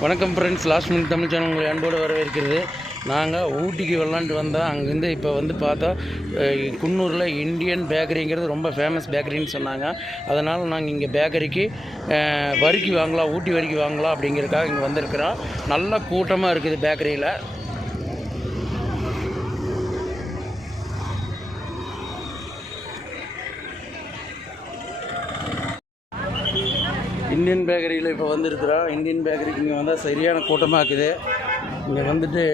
வணக்கம் friends last minute Tamil channel உங்களை அன்போடு வரவேற்கிறது. நாங்கள் ஊட்டிக்கு விளாண்டு வந்தோம் அங்கேருந்து இப்போ வந்து பார்த்தா குன்னூரில் இந்தியன் பேக்கரிங்கிறது ரொம்ப ஃபேமஸ் பேக்கரின்னு சொன்னாங்க. அதனால் நாங்கள் இங்கே பேக்கரிக்கு வரிக்கு வாங்கலாம் ஊட்டி வரிக்கு வாங்கலாம் அப்படிங்கிறதுக்காக இங்கே வந்திருக்கிறோம். நல்ல கூட்டமாக இருக்குது பேக்கரியில் இந்தியன் பேக்கரியில் இப்போ வந்திருக்கிறோம் இந்தியன் பேக்கரிக்கு இங்கே வந்தால் சரியான கூட்டமாக இருக்குது இங்கே வந்துட்டு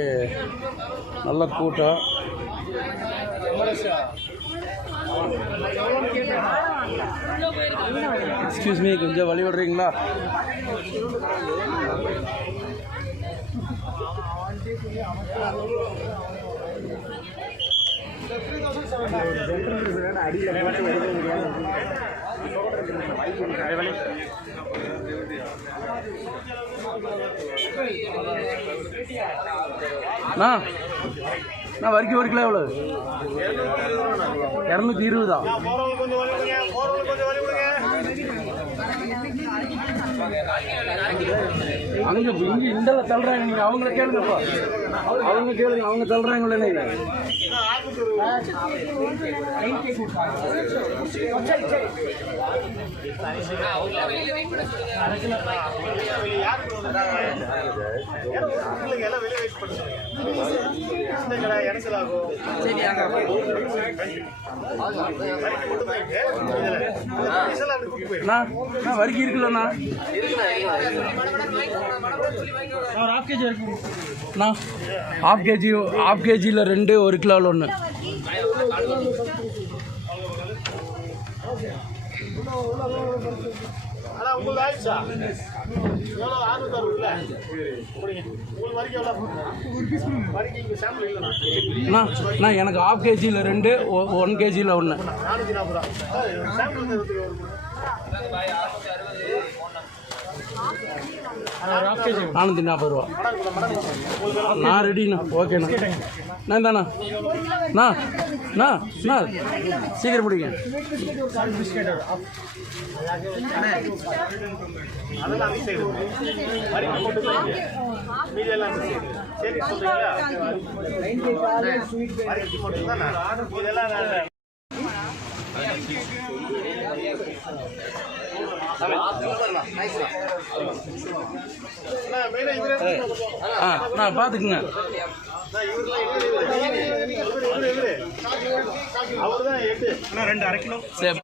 நல்ல கூட்டம். எக்ஸ்கியூஸ் மீ கொஞ்சம் வழி விடுறீங்களா? நான் வரைக்கும் ஒரு கிலோ எவ்வளோ இரநூத்தி இருபதா? கொஞ்சம் அங்க இங்க இந்தல தள்ளுறாங்க நீங்க அவங்கள கேளுங்கப்பா அவங்க கேளுங்க அவங்க தள்ளுறாங்களே வெளியே அண்ணா அண்ணா வரிக்கு இருக்குல்லண்ணா. அண்ணா ஹாஃப் கேஜி ஹாஃப் கேஜியில் ரெண்டு ஒரு கிலோவில் ஒன்று ஆனா உங்களுக்கு ஆயிடுச்சா எவ்வளோ ஆறுநூத்தி அறுபதுல கொடுங்க உங்களுக்கு வரைக்கும் எவ்வளோ வரைக்கும் இங்கே சாம்பிள் இல்லைண்ணா. அண்ணா அண்ணா எனக்கு ஹாஃப் கேஜியில் ரெண்டு ஒன் கேஜியில் ஒன்று நானூற்றி நாற்பது ரூபா. சாம்பிள் இருபத்தி ஒரு நானூற்றி நாற்பது ரூபா நான் ரெடிண்ணா ஓகேண்ணா நான். தாண்ணா அண்ணா அண்ணா சீக்கிரம் பிடிங்க. அதெல்லாம் ஆ நான் பார்த்துக்குங்க. ரெண்டு அரை கிலோ. சரி.